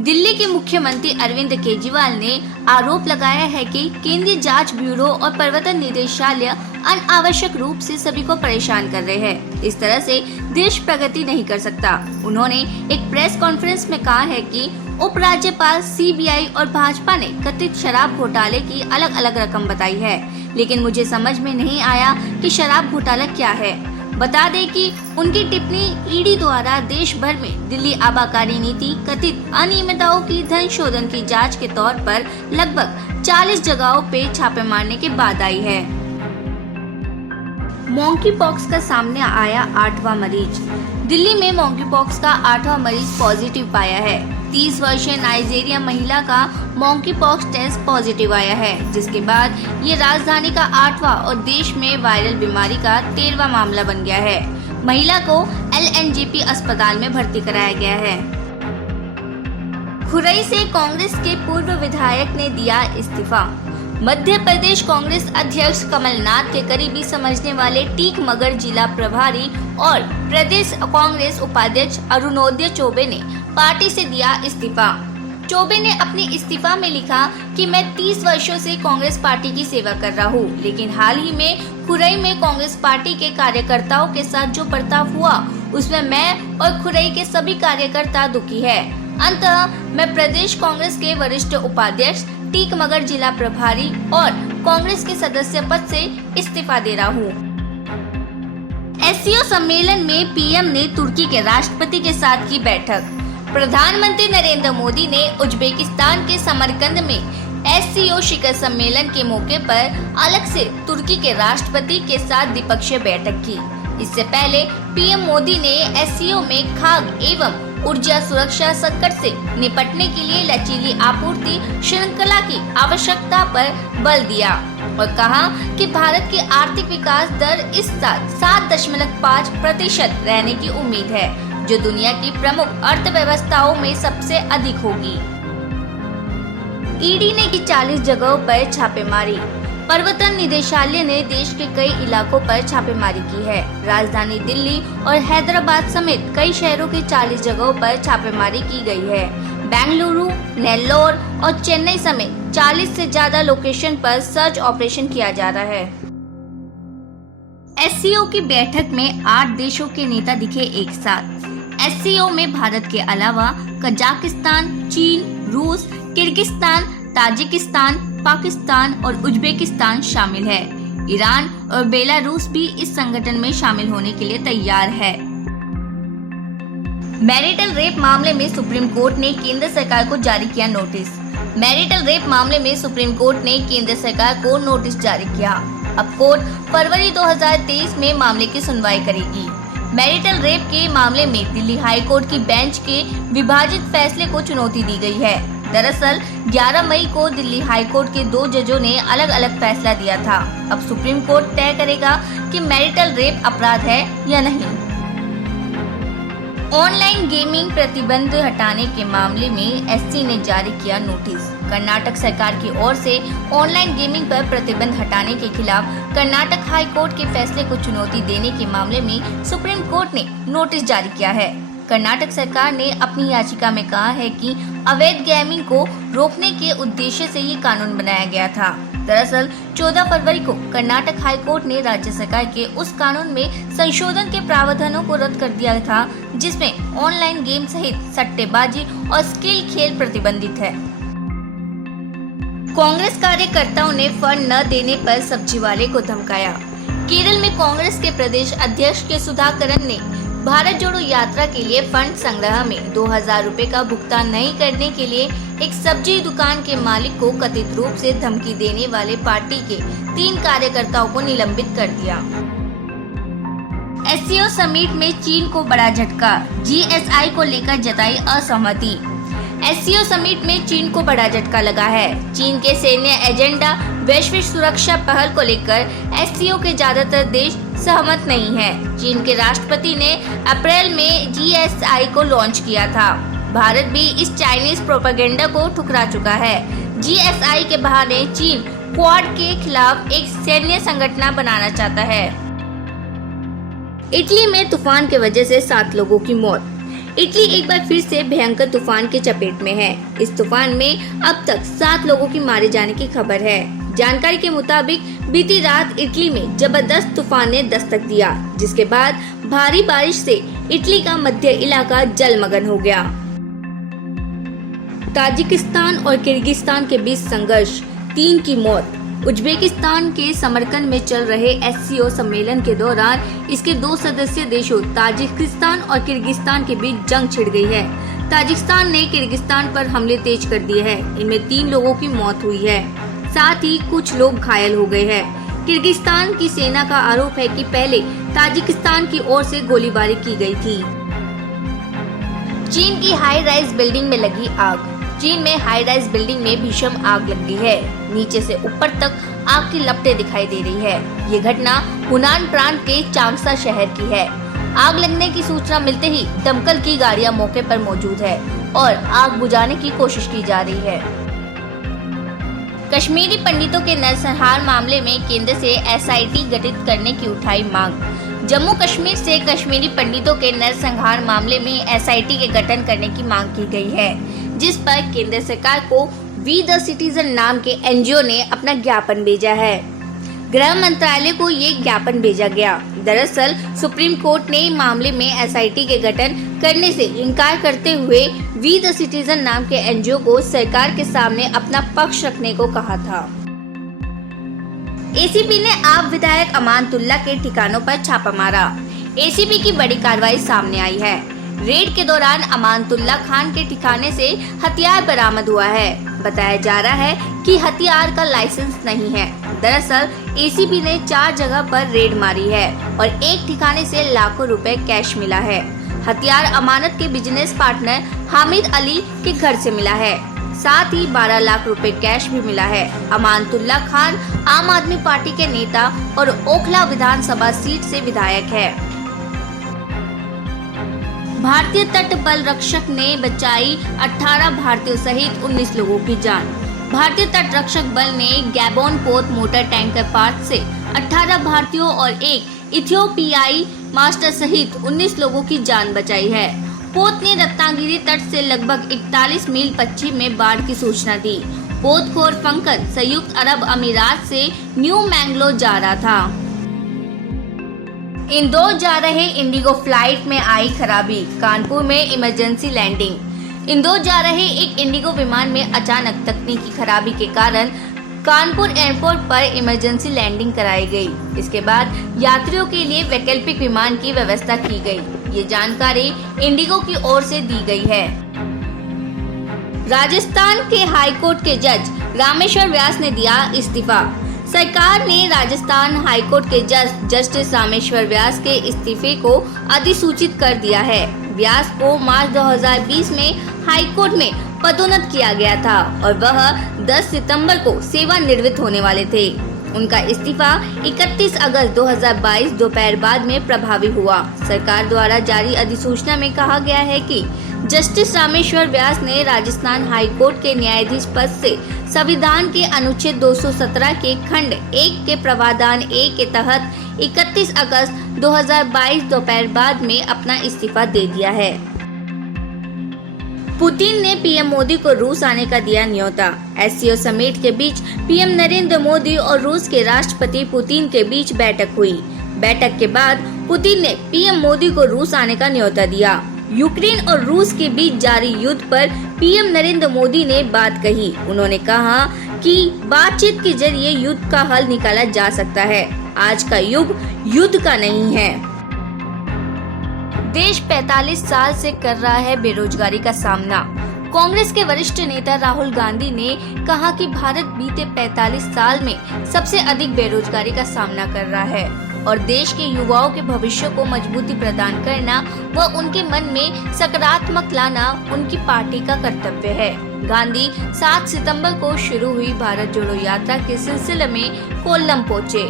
दिल्ली के मुख्यमंत्री अरविंद केजरीवाल ने आरोप लगाया है कि केंद्रीय जांच ब्यूरो और प्रवर्तन निदेशालय अनावश्यक रूप से सभी को परेशान कर रहे हैं। इस तरह से देश प्रगति नहीं कर सकता। उन्होंने एक प्रेस कॉन्फ्रेंस में कहा है कि उपराज्यपाल, सीबीआई और भाजपा ने कथित शराब घोटाले की अलग अलग रकम बताई है, लेकिन मुझे समझ में नहीं आया कि शराब घोटाला क्या है। बता दें कि उनकी टिप्पणी ईडी द्वारा देश भर में दिल्ली आबाकारी नीति कथित अनियमितताओं की धन शोधन की जांच के तौर पर लगभग 40 जगहों पे छापे मारने के बाद आई है। मॉन्की पॉक्स का सामने आया 8वां मरीज। दिल्ली में मॉन्की पॉक्स का 8वां मरीज पॉजिटिव पाया है। 30 वर्षीय नाइजीरिया महिला का मॉन्की पॉक्स टेस्ट पॉजिटिव आया है, जिसके बाद ये राजधानी का 8वां और देश में वायरल बीमारी का 13वां मामला बन गया है। महिला को LNJP अस्पताल में भर्ती कराया गया है। खुरई से कांग्रेस के पूर्व विधायक ने दिया इस्तीफा। मध्य प्रदेश कांग्रेस अध्यक्ष कमलनाथ के करीबी समझने वाले टीक मगर जिला प्रभारी और प्रदेश कांग्रेस उपाध्यक्ष अरुणोदय चौबे ने पार्टी से दिया इस्तीफा। चौबे ने अपने इस्तीफा में लिखा कि मैं 30 वर्षों से कांग्रेस पार्टी की सेवा कर रहा हूँ, लेकिन हाल ही में खुरई में कांग्रेस पार्टी के कार्यकर्ताओं के साथ जो बर्ताव हुआ उसमें मैं और खुरई के सभी कार्यकर्ता दुखी है। अंततः मैं प्रदेश कांग्रेस के वरिष्ठ उपाध्यक्ष, टीक मगर जिला प्रभारी और कांग्रेस के सदस्य पद से इस्तीफा दे रहा हूँ। SCO सम्मेलन में पीएम ने तुर्की के राष्ट्रपति के साथ की बैठक। प्रधानमंत्री नरेंद्र मोदी ने उज्बेकिस्तान के समरकंद में SCO शिखर सम्मेलन के मौके पर अलग से तुर्की के राष्ट्रपति के साथ द्विपक्षीय बैठक की। इससे पहले पीएम मोदी ने SCO में खाद्य एवं ऊर्जा सुरक्षा संकट से निपटने के लिए लचीली आपूर्ति श्रृंखला की आवश्यकता पर बल दिया और कहा कि भारत की आर्थिक विकास दर इस साल 7.5% रहने की उम्मीद है, जो दुनिया की प्रमुख अर्थव्यवस्थाओं में सबसे अधिक होगी। ईडी ने की 40 जगहों पर छापेमारी। प्रवर्तन निदेशालय ने देश के कई इलाकों पर छापेमारी की है। राजधानी दिल्ली और हैदराबाद समेत कई शहरों के 40 जगहों पर छापेमारी की गई है। बेंगलुरु, नेल्लोर और चेन्नई समेत 40 से ज्यादा लोकेशन पर सर्च ऑपरेशन किया जा रहा है। SCO की बैठक में 8 देशों के नेता दिखे एक साथ। SCO में भारत के अलावा कजाकिस्तान, चीन, रूस, किर्गिस्तान, ताजिकिस्तान, पाकिस्तान और उज्बेकिस्तान शामिल है। ईरान और बेलारूस भी इस संगठन में शामिल होने के लिए तैयार है। मैरिटल रेप मामले में सुप्रीम कोर्ट ने केंद्र सरकार को जारी किया नोटिस। मैरिटल रेप मामले में सुप्रीम कोर्ट ने केंद्र सरकार को नोटिस जारी किया। अब कोर्ट फरवरी 2023 में मामले की सुनवाई करेगी। मैरिटल रेप के मामले में दिल्ली हाई कोर्ट की बेंच के विभाजित फैसले को चुनौती दी गई है। दरअसल 11 मई को दिल्ली हाई कोर्ट के 2 जजों ने अलग अलग फैसला दिया था। अब सुप्रीम कोर्ट तय करेगा कि मैरिटल रेप अपराध है या नहीं। ऑनलाइन गेमिंग प्रतिबंध हटाने के मामले में SC ने जारी किया नोटिस। कर्नाटक सरकार की ओर से ऑनलाइन गेमिंग पर प्रतिबंध हटाने के खिलाफ कर्नाटक हाई कोर्ट के फैसले को चुनौती देने के मामले में सुप्रीम कोर्ट ने नोटिस जारी किया है। कर्नाटक सरकार ने अपनी याचिका में कहा है कि अवैध गेमिंग को रोकने के उद्देश्य से ये कानून बनाया गया था। दरअसल 14 फरवरी को कर्नाटक हाई कोर्ट ने राज्य सरकार के उस कानून में संशोधन के प्रावधानों को रद्द कर दिया था, जिसमें ऑनलाइन गेम सहित सट्टेबाजी और स्किल खेल प्रतिबंधित है। कांग्रेस कार्यकर्ताओं ने फंड न देने पर सब्जी वाले को धमकाया। केरल में कांग्रेस के प्रदेश अध्यक्ष के सुधाकरन ने भारत जोड़ो यात्रा के लिए फंड संग्रह में 2000 रुपए का भुगतान नहीं करने के लिए एक सब्जी दुकान के मालिक को कथित रूप से धमकी देने वाले पार्टी के 3 कार्यकर्ताओं को निलंबित कर दिया। SCO समिट में चीन को बड़ा झटका। GSI को लेकर जताई असहमति। SCO समिट में चीन को बड़ा झटका लगा है। चीन के सैन्य एजेंडा, वैश्विक सुरक्षा पहल को लेकर SCO के ज्यादातर देश सहमत नहीं है। चीन के राष्ट्रपति ने अप्रैल में GSI को लॉन्च किया था। भारत भी इस चाइनीज प्रोपेगेंडा को ठुकरा चुका है। GSI के बहाने चीन क्वाड के खिलाफ एक सैन्य संगठन बनाना चाहता है। इटली में तूफान की वजह से 7 लोगों की मौत। इटली एक बार फिर से भयंकर तूफान के चपेट में है। इस तूफान में अब तक 7 लोगों की मारे जाने की खबर है। जानकारी के मुताबिक बीती रात इटली में जबरदस्त तूफान ने दस्तक दिया, जिसके बाद भारी बारिश से इटली का मध्य इलाका जलमग्न हो गया। ताजिकिस्तान और किर्गिस्तान के बीच संघर्ष, 3 की मौत। उज्बेकिस्तान के समरकंद में चल रहे SCO सम्मेलन के दौरान इसके 2 सदस्य देशों ताजिकिस्तान और किर्गिस्तान के बीच जंग छिड़ गई है। ताजिकिस्तान ने किर्गिस्तान पर हमले तेज कर दिए हैं। इनमें 3 लोगों की मौत हुई है, साथ ही कुछ लोग घायल हो गए हैं। किर्गिस्तान की सेना का आरोप है कि पहले ताजिकिस्तान की ओर से गोलीबारी की गई थी। चीन की हाई राइज बिल्डिंग में लगी आग। चीन में हाई राइज बिल्डिंग में भीषण आग लग गई है। नीचे से ऊपर तक आग की लपटें दिखाई दे रही है। ये घटना हुनान प्रांत के चांगसा शहर की है। आग लगने की सूचना मिलते ही दमकल की गाड़ियां मौके पर मौजूद है और आग बुझाने की कोशिश की जा रही है। कश्मीरी पंडितों के नरसंहार मामले में केंद्र से SIT गठित करने की उठाई मांग। जम्मू कश्मीर से कश्मीरी पंडितों के नरसंहार मामले में SIT के गठन करने की मांग की गई है, जिस पर केंद्र सरकार को वी द सिटीजन नाम के NGO ने अपना ज्ञापन भेजा है। गृह मंत्रालय को ये ज्ञापन भेजा गया। दरअसल सुप्रीम कोर्ट ने मामले में SIT के गठन करने से इनकार करते हुए वी द सिटीजन नाम के NGO को सरकार के सामने अपना पक्ष रखने को कहा था। ACP ने आप विधायक अमानतुल्ला के ठिकानों पर छापा मारा। ACP की बड़ी कार्रवाई सामने आई है। रेड के दौरान अमानतुल्ला खान के ठिकाने से हथियार बरामद हुआ है। बताया जा रहा है कि हथियार का लाइसेंस नहीं है। दरअसल ACP ने 4 जगह पर रेड मारी है और एक ठिकाने से लाखों रुपए कैश मिला है। हथियार अमानत के बिजनेस पार्टनर हामिद अली के घर से मिला है। साथ ही 12 लाख रुपए कैश भी मिला है। अमानतुल्ला खान आम आदमी पार्टी के नेता और ओखला विधानसभा सीट से विधायक है। भारतीय तट बल रक्षक ने बचाई 18 भारतीयों सहित 19 लोगों की जान। भारतीय तट रक्षक बल ने गैबोन पोत मोटर टैंकर पार्क से 18 भारतीयों और एक इथियोपियाई मास्टर सहित 19 लोगों की जान बचाई है। पोत ने रत्नागिरी तट से लगभग 41 मील पश्चिम में बाढ़ की सूचना दी। पोतखोर पंकज संयुक्त अरब अमीरात से न्यू मैंगलोर जा रहा था। इंदौर जा रहे इंडिगो फ्लाइट में आई खराबी, कानपुर में इमरजेंसी लैंडिंग। इंदौर जा रहे एक इंडिगो विमान में अचानक तकनीकी खराबी के कारण कानपुर एयरपोर्ट पर इमरजेंसी लैंडिंग कराई गई। इसके बाद यात्रियों के लिए वैकल्पिक विमान की व्यवस्था की गई। ये जानकारी इंडिगो की ओर से दी गई है। राजस्थान के हाईकोर्ट के जज रामेश्वर व्यास ने दिया इस्तीफा। सरकार ने राजस्थान हाईकोर्ट के जज जस्टिस रामेश्वर व्यास के इस्तीफे को अधिसूचित कर दिया है। व्यास को मार्च 2020 में हाईकोर्ट में पदोन्नत किया गया था और वह 10 सितंबर को सेवानिवृत्त होने वाले थे। उनका इस्तीफा 31 अगस्त 2022 दोपहर बाद में प्रभावी हुआ। सरकार द्वारा जारी अधिसूचना में कहा गया है कि जस्टिस रामेश्वर व्यास ने राजस्थान हाईकोर्ट के न्यायाधीश पद से संविधान के अनुच्छेद 217 के खंड 1 के प्रावधान 1 के तहत 31 अगस्त 2022 दोपहर बाद में अपना इस्तीफा दे दिया है। पुतिन ने पीएम मोदी को रूस आने का दिया न्योता। SCO समिट के बीच पीएम नरेंद्र मोदी और रूस के राष्ट्रपति पुतिन के बीच बैठक हुई। बैठक के बाद पुतिन ने पीएम मोदी को रूस आने का न्योता दिया। यूक्रेन और रूस के बीच जारी युद्ध पर पीएम नरेंद्र मोदी ने बात कही। उन्होंने कहा कि बातचीत के जरिए युद्ध का हल निकाला जा सकता है। आज का युग युद्ध का नहीं है। देश 45 साल से कर रहा है बेरोजगारी का सामना। कांग्रेस के वरिष्ठ नेता राहुल गांधी ने कहा कि भारत बीते 45 साल में सबसे अधिक बेरोजगारी का सामना कर रहा है और देश के युवाओं के भविष्य को मजबूती प्रदान करना व उनके मन में सकारात्मक लाना उनकी पार्टी का कर्तव्य है। गांधी 7 सितंबर को शुरू हुई भारत जोड़ो यात्रा के सिलसिले में कोल्लम पहुंचे।